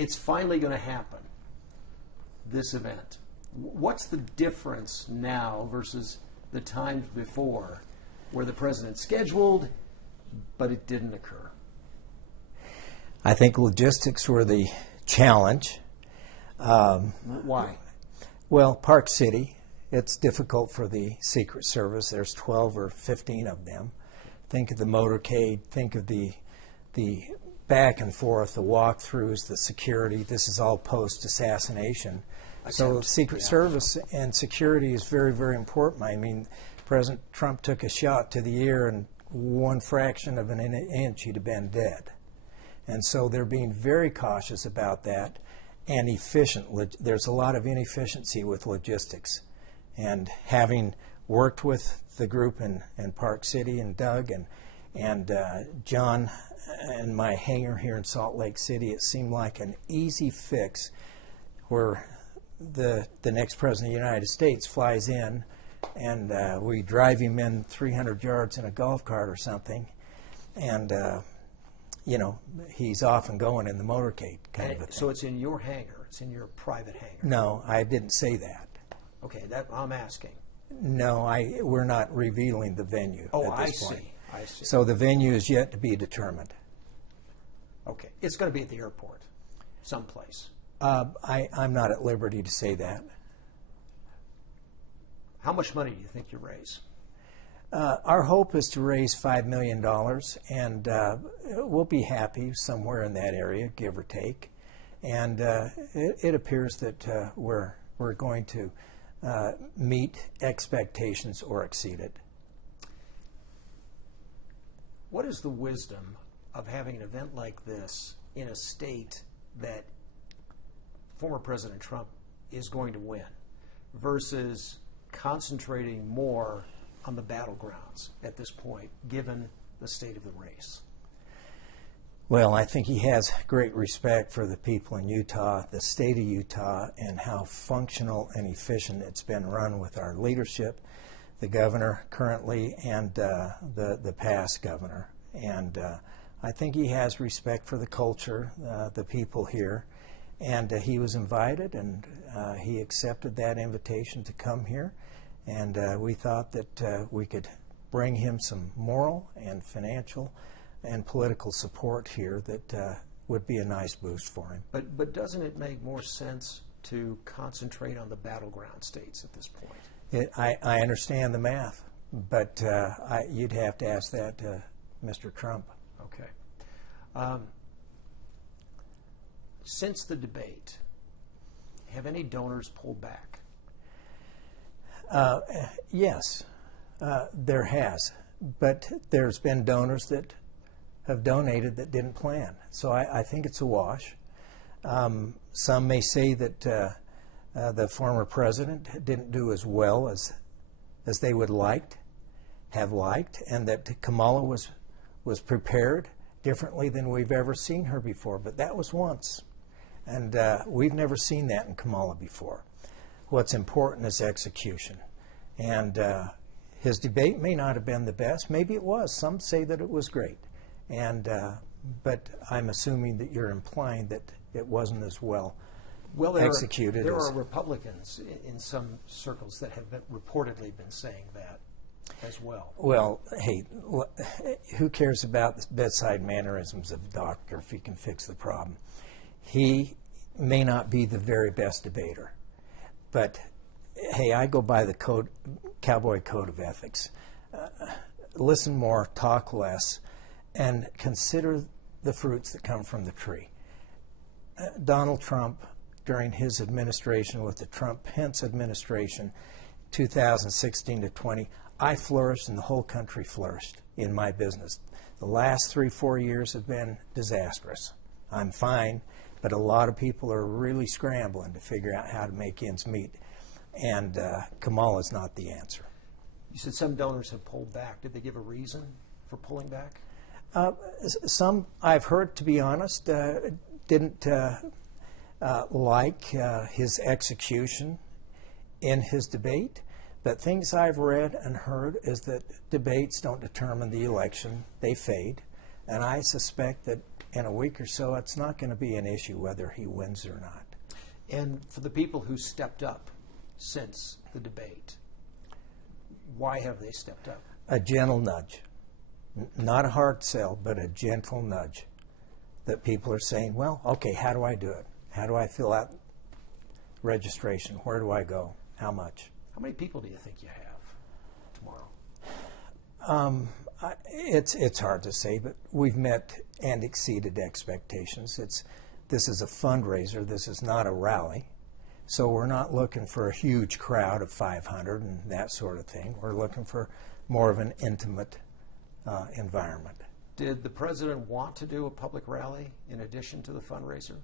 it's finally going to happen, this event. What's the difference now versus the times before where the president scheduled, but it didn't occur? I think logistics were the challenge. Why? Well, Park City, it's difficult for the Secret Service. There's 12 or 15 of them. Think of the motorcade, think of the back and forth, the walkthroughs, the security. This is all post-assassination. So Secret Service and security is very, very important. I mean, President Trump took a shot to the ear, and one fraction of an inch he'd have been dead. And so they're being very cautious about that and efficient. There's a lot of inefficiency with logistics. And having worked with the group in Park City and Doug and John and my hangar here in Salt Lake City, it seemed like an easy fix where the next president of the United States flies in and we drive him in 300 yards in a golf cart or something, and you know, he's off and going in the motorcade kind of a thing. So it's in your hangar, it's in your private hangar? No, I didn't say that. Okay, that I'm asking. No, we're not revealing the venue at this point. I see. So the venue is yet to be determined. Okay, it's going to be at the airport, someplace. I'm not at liberty to say that. How much money do you think you raise? Our hope is to raise $5 million, and we'll be happy somewhere in that area, give or take. And it appears that we're going to meet expectations or exceed it. What is the wisdom of having an event like this in a state that former President Trump is going to win versus concentrating more on the battlegrounds at this point, given the state of the race? Well, I think he has great respect for the people in Utah, the state of Utah, and how functional and efficient it's been run with our leadership, the governor currently, and the past governor. And I think he has respect for the culture, the people here. And he was invited, and he accepted that invitation to come here. And we thought that we could bring him some moral and financial and political support here that would be a nice boost for him. But doesn't it make more sense to concentrate on the battleground states at this point? I understand the math, but you'd have to ask that to Mr. Trump. Okay. Since the debate, have any donors pulled back? Yes, there has. But there's been donors that have donated that didn't plan. So I think it's a wash. Some may say that the former president didn't do as well as they would have liked, and that Kamala was prepared differently than we've ever seen her before. But that was once. And we've never seen that in Kamala before. What's important is execution. And his debate may not have been the best. Maybe it was. Some say that it was great. And but I'm assuming that you're implying that it wasn't as well executed. There are Republicans in some circles that have reportedly been saying that as well. Well, hey, who cares about the bedside mannerisms of a doctor if he can fix the problem? He may not be the very best debater, but hey, I go by the cowboy code of ethics. Listen more, talk less, and consider the fruits that come from the tree. Donald Trump, during his administration with the Trump-Pence administration, 2016 to 20, I flourished and the whole country flourished in my business. The last 3-4 years have been disastrous. I'm fine, but a lot of people are really scrambling to figure out how to make ends meet. And Kamala's not the answer. You said some donors have pulled back. Did they give a reason for pulling back? Some, I've heard, to be honest, didn't like his execution in his debate. But things I've read and heard is that debates don't determine the election. They fade. And I suspect that in a week or so, it's not going to be an issue whether he wins or not. And for the people who stepped up since the debate, why have they stepped up? A gentle nudge. Not a hard sell, but a gentle nudge. That people are saying, well, okay, how do I do it? How do I fill out registration? Where do I go? How much? How many people do you think you have tomorrow? It's hard to say, but we've met and exceeded expectations. This is a fundraiser. This is not a rally. So we're not looking for a huge crowd of 500 and that sort of thing. We're looking for more of an intimate environment. Did the president want to do a public rally in addition to the fundraiser?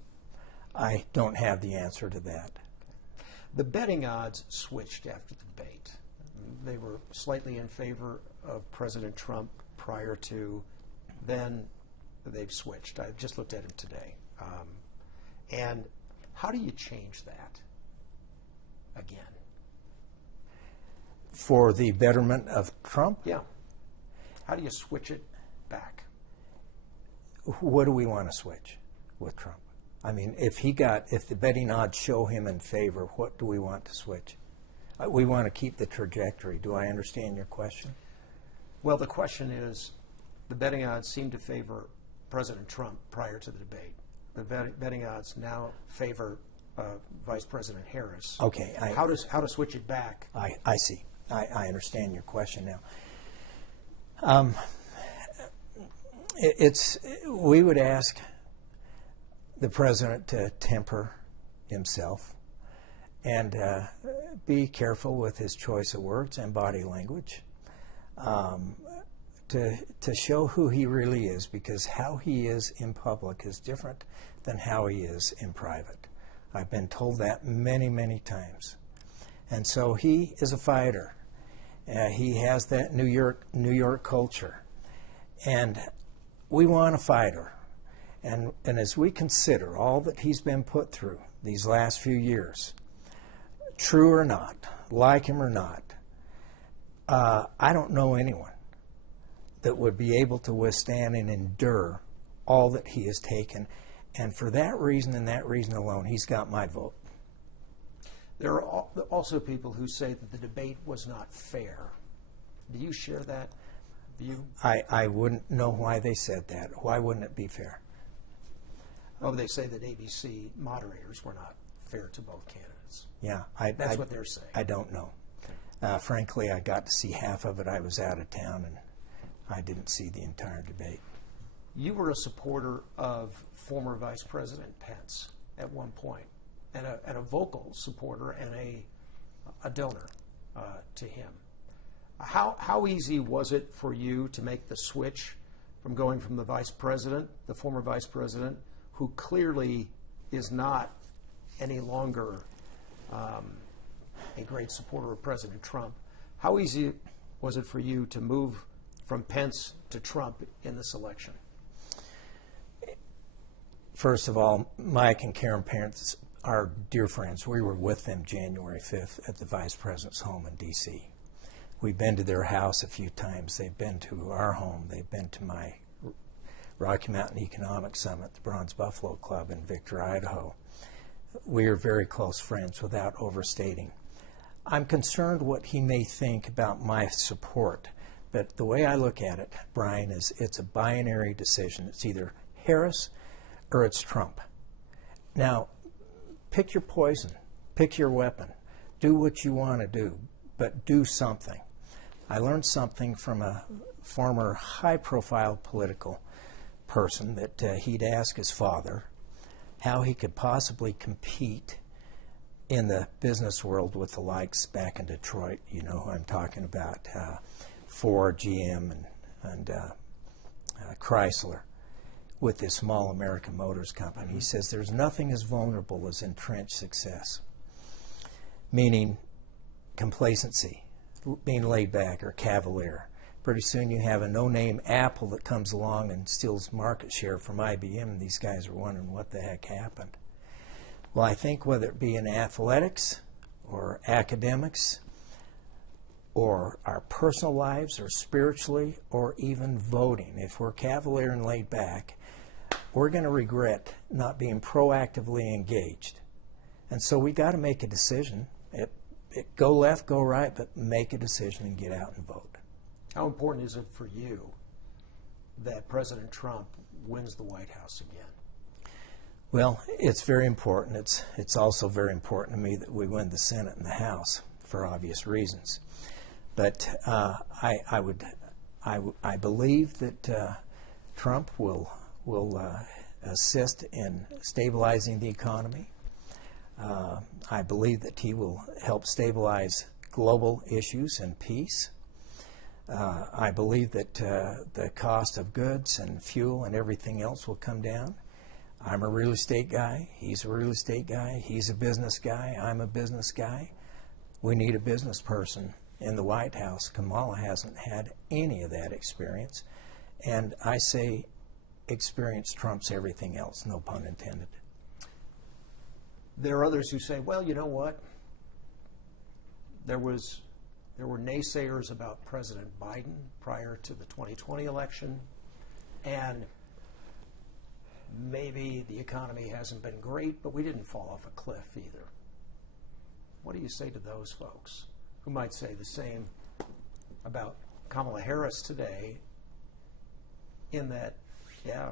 I don't have the answer to that. The betting odds switched after the debate. They were slightly in favor of President Trump prior to, then they've switched. I just looked at him today. And how do you change that again? For the betterment of Trump? Yeah. How do you switch it back? What do we want to switch with Trump? I mean, if the betting odds show him in favor, what do we want to switch? We want to keep the trajectory. Do I understand your question? Well, the question is, the betting odds seem to favor President Trump prior to the debate. The betting odds now favor Vice President Harris. Okay. How to switch it back? I see. I understand your question now. We would ask the president to temper himself and be careful with his choice of words and body language to show who he really is, because how he is in public is different than how he is in private. I've been told that many, many times. And so he is a fighter. He has that New York culture. And we want a fighter. And as we consider all that he's been put through these last few years, true or not, like him or not, I don't know anyone that would be able to withstand and endure all that he has taken. And for that reason and that reason alone, he's got my vote. There are also people who say that the debate was not fair. Do you share that view? I wouldn't know why they said that. Why wouldn't it be fair? Oh, they say that ABC moderators were not fair to both candidates. Yeah. That's what they're saying. I don't know. Frankly, I got to see half of it. I was out of town, and I didn't see the entire debate. You were a supporter of former Vice President Pence at one point, and a vocal supporter and a donor to him. How easy was it for you to make the switch from going from the vice president, the former vice president, who clearly is not any longer a great supporter of President Trump? How easy was it for you to move from Pence to Trump in this election? First of all, Mike and Karen parents are dear friends. We were with them January 5th at the vice president's home in D.C. We've been to their house a few times. They've been to our home. They've been to my Rocky Mountain Economic Summit, the Bronze Buffalo Club in Victor, Idaho. We are very close friends without overstating. I'm concerned what he may think about my support, but the way I look at it, Brian, is it's a binary decision. It's either Harris or it's Trump. Now, pick your poison, pick your weapon, do what you want to do, but do something. I learned something from a former high-profile political person that he'd ask his father how he could possibly compete in the business world with the likes back in Detroit. You know who I'm talking about, Ford, GM, and Chrysler, with this small American Motors company. He says there's nothing as vulnerable as entrenched success, meaning complacency, being laid back or cavalier. Pretty soon you have a no-name Apple that comes along and steals market share from IBM, and these guys are wondering what the heck happened. Well, I think whether it be in athletics or academics or our personal lives or spiritually or even voting, if we're cavalier and laid back, we're going to regret not being proactively engaged. And so we got to make a decision. Go left, go right, but make a decision and get out and vote. How important is it for you that President Trump wins the White House again? Well, it's very important. It's also very important to me that we win the Senate and the House for obvious reasons. But I believe that Trump will assist in stabilizing the economy. I believe that he will help stabilize global issues and peace. I believe that the cost of goods and fuel and everything else will come down. I'm a real estate guy. He's a real estate guy. He's a business guy. I'm a business guy. We need a business person in the White House. Kamala hasn't had any of that experience. And I say experience trumps everything else, no pun intended. There are others who say, well, you know what? There were naysayers about President Biden prior to the 2020 election, and maybe the economy hasn't been great, but we didn't fall off a cliff either. What do you say to those folks who might say the same about Kamala Harris today, in that, yeah,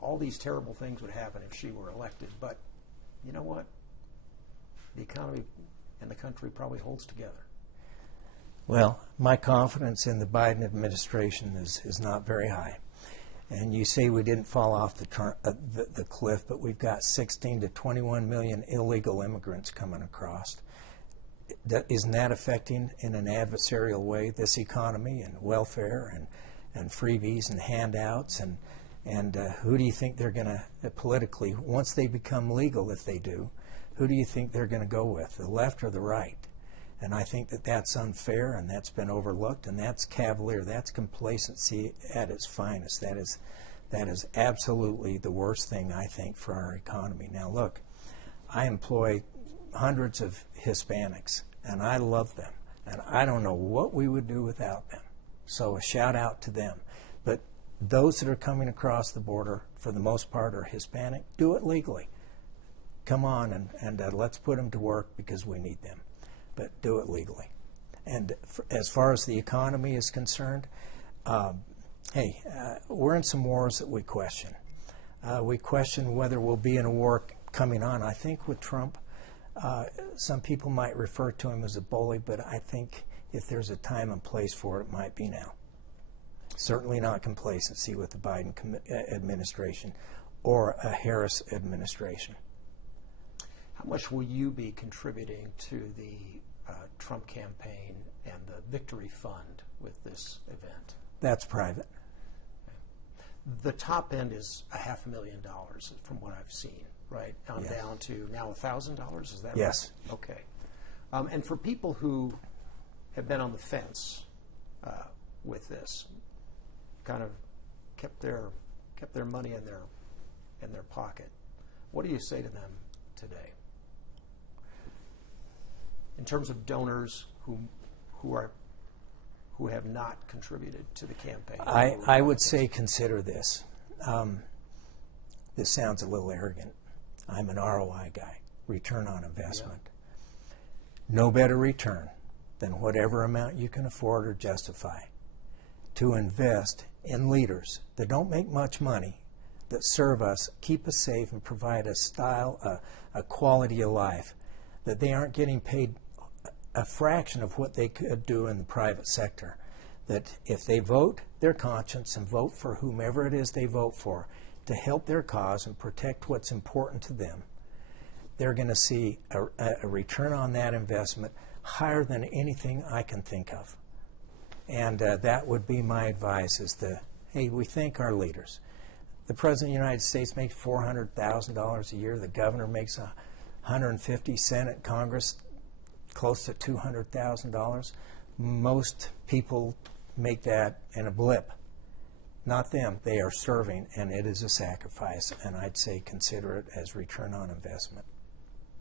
all these terrible things would happen if she were elected, but you know what? The economy and the country probably holds together. Well, my confidence in the Biden administration is not very high. And you say we didn't fall off the cliff, but we've got 16 to 21 million illegal immigrants coming across. Isn't that affecting in an adversarial way this economy and welfare and freebies and handouts? And who do you think they're going to, politically, once they become legal, if they do, who do you think they're going to go with, the left or the right? And I think that that's unfair, and that's been overlooked, and that's cavalier. That's complacency at its finest. That is absolutely the worst thing, I think, for our economy. Now, look, I employ hundreds of Hispanics, and I love them, and I don't know what we would do without them. So a shout out to them. But those that are coming across the border, for the most part, are Hispanic. Do it legally. Come on, and let's put them to work because we need them. But do it legally. And as far as the economy is concerned, we're in some wars that we question. We question whether we'll be in a war coming on. I think with Trump, some people might refer to him as a bully, but I think if there's a time and place for it, it might be now. Certainly not complacency with the Biden administration or a Harris administration. How much will you be contributing to the Trump campaign and the Victory Fund with this event? That's private. The top end is $500,000 from what I've seen, right? Yes. Down to now $1,000, is that right? Yes. Okay. And for people who have been on the fence with this, kind of kept their money in their pocket, what do you say to them today? In terms of donors who have not contributed to the campaign? I would say consider this. This sounds a little arrogant. I'm an ROI guy, return on investment. Yeah. No better return than whatever amount you can afford or justify to invest in leaders that don't make much money, that serve us, keep us safe, and provide a style, a quality of life, that they aren't getting paid a fraction of what they could do in the private sector. That if they vote their conscience and vote for whomever it is they vote for to help their cause and protect what's important to them, they're going to see a return on that investment higher than anything I can think of. And that would be my advice, is hey, we thank our leaders. The President of the United States makes $400,000 a year. The governor makes $150,000. Senate, Congress, close to $200,000. Most people make that in a blip. Not them. They are serving, and it is a sacrifice, and I'd say consider it as return on investment.